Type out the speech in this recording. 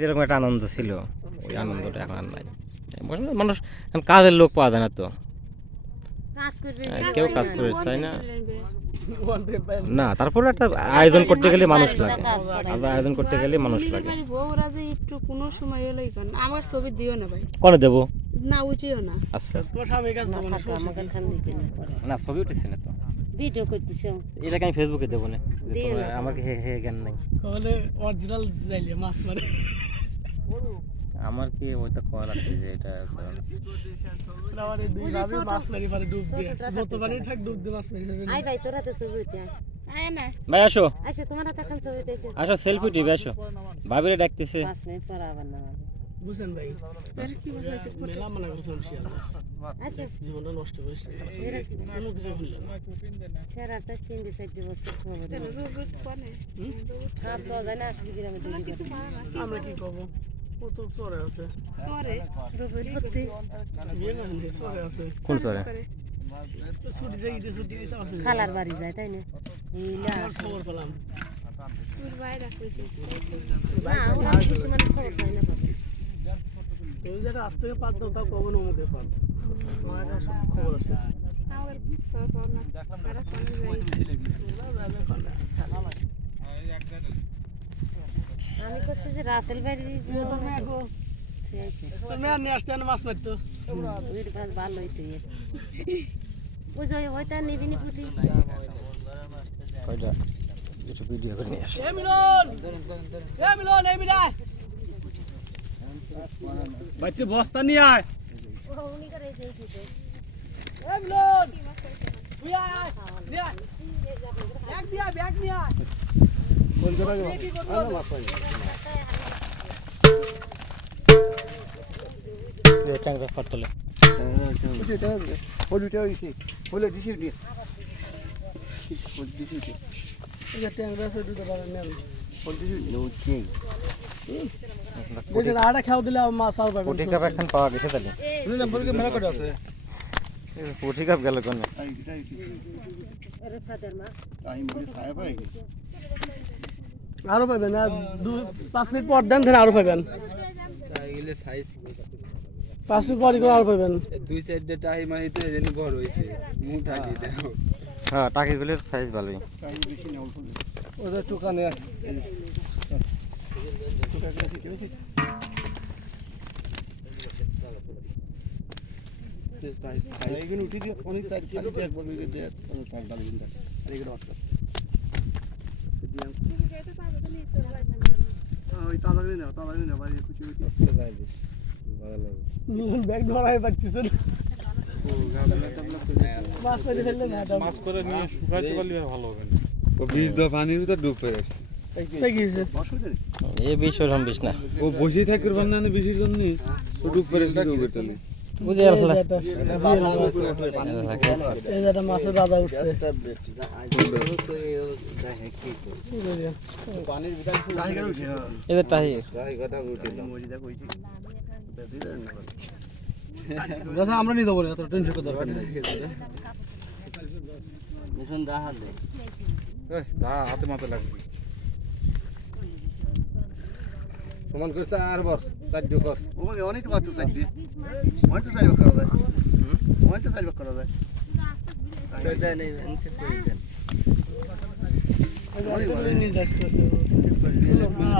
যেরকম একটা আনন্দ ছিল ওই আনন্দটা এখন আর নাই। মানুষ এখন কাজের লোক পাওয়া যায় না তো, কেউ কাজ করে চায় না। না তারপরে একটা আয়োজন করতে গেলে মানুষ লাগে, আয়োজন করতে গেলে মানুষ লাগে। বউরা যে একটু কোনো সময় এলোই কেন আমার ছবি দিও না ভাই, কোনে দেবো না উঠিও না। আচ্ছা না ছবি উঠেছি না তো, ভিডিও করতেছে এটাকে আমি ফেসবুকে দেবো না, আমার হে হে জ্ঞান নাই। তাহলে অরিজিনাল যাইলে মাছ মারে আমার কি ওইটা করা লাগছে যে এটা আমারে দুই ভাবে মাছ মারি পারে ডুব দিয়ে যত পানি থাক ডুব দিয়ে মাছ মারি ফেলবে। আই ভাই তোরা তো ছবি উঠে আয় না ভাই আসো আসো তোমার হাতে কোন ছবি উঠেছে আসো সেলফি দিবে আসো, ভাবিরে ডাকতেছে। 5 মিনিট পর আবার না বুঝছেন ভাই এর কি বুঝাইছে মেলা মানে বুঝছেন শিয়াল আচ্ছা জীবনটা নষ্ট করিস না কোনো কিছু ভুল না স্যার 28 3 4 বছর খবর খাপ তো জানা আসলে গ্রামে দুই কিছু আমরা কি করব কত চরে আছে সরে রবি করতে বিয়ে না হলে চরে আছে কোন সরে ছুটি যাই দিতে ছুটি দিতে আছে খালার বাড়ি যায় তাই না এইলা খবর পেলাম তোর ভাই রাখতেছে না ওরা কিছু মানে খবর পাই না পাবে ওই জায়গা আজ থেকে 5 দাও তাও কখন মুখে পান আমার কাছে সব খবর আছে আমার সর না তারা কোন আমি কইছি যে রাসেল বাড়ি তুমি আর নিয়ে আসতে না মাছ মারতো ওই কাজ ভালো হইতো ওই যে ওইটা নিবিনি ফুটি কয়টা একটু ভিডিও করে নিয়ে আসো। এ মিলন এই মিলাই বাইতে বস্তা নিয়ে আয় উনি করে এই দিতে এ মিলন তুই আয় নিয়ে আয় ব্যাগ নিয়ে আয় কোন জায়গা আলো মাছ পাই এই ট্যাংরা ফাটলে এটা হলুটা হইছে হলে দিছি দিয়ে হল দিছি দিয়ে এই ট্যাংরা আছে দুটো বারে নেন হল দিছি নোচে বুঝছেন আটা খাও দিলে মাছ আর পাবেন পুঁটি কাপ এখন পাওয়া গেছে তাহলে তুমি নম্বরকে মেলা করে আছে পুঁটি কাপ গেল কোনে তাই এটাই এর সাদের মা তাই বলি ছায়া পাই আরো পাবেন আর 5 মিনিট পর দেন আরো পাবেন এগুলো সাইজ 5 মিনিট পর আরো পাবেন দুই সাইডে টাই মাহিতে এজন্য বড় হইছে মুঠা দি দাও হ্যাঁ টাকিগুলোর সাইজ ভালোই। তাই বেশি না অল্প ওটা টুকানে তোটা কাছে কেউ কি এইগুলো উঠে দিয়ে অনেক তার খালি একবার বিকে দেয় কোনো টাকা ডাল দিন আর এগুলো অস্কার ওই তাড়াতাড়ি না বাড়ি কুচি কুচি আসতে পারবে ভালো মিলন ব্যাগ ধরাই পাচ্ছেন মাছ মেরে ফেললে না মাছ করে নিয়ে শুকাইতে পারলে আর ভালো হবে না। ও বীজ দা পানির ভিতর ডুব পড়ে আছে তাই কি হইছে এই বিষ ওরকম বিষ না, ও বসে থাকবে না না বেশির জন্য ও ডুব পড়ে কি করতে বুঝে আসলে এই যে একটা মাছের দাদা উঠছে পানির ভিতরে কাহি করে উঠে এই যে টাহি গায় গাটা উঠে মরি দেখ কইছি দিলেন না দাদা আমরা নিয়ে দেবো না এত টেনশন করতে দরকার নেই মিশন দা হাত দে দা হাতে মাথা লাগবে। সমান করছে আর বর চারটে কর ওকে অনেক মাত্র চাইবে অনেক তো চাইবে করা যায় অনেক তো চাইবে করা যায় দেয় নেই ঠিক করে দেন নিয়ে যাস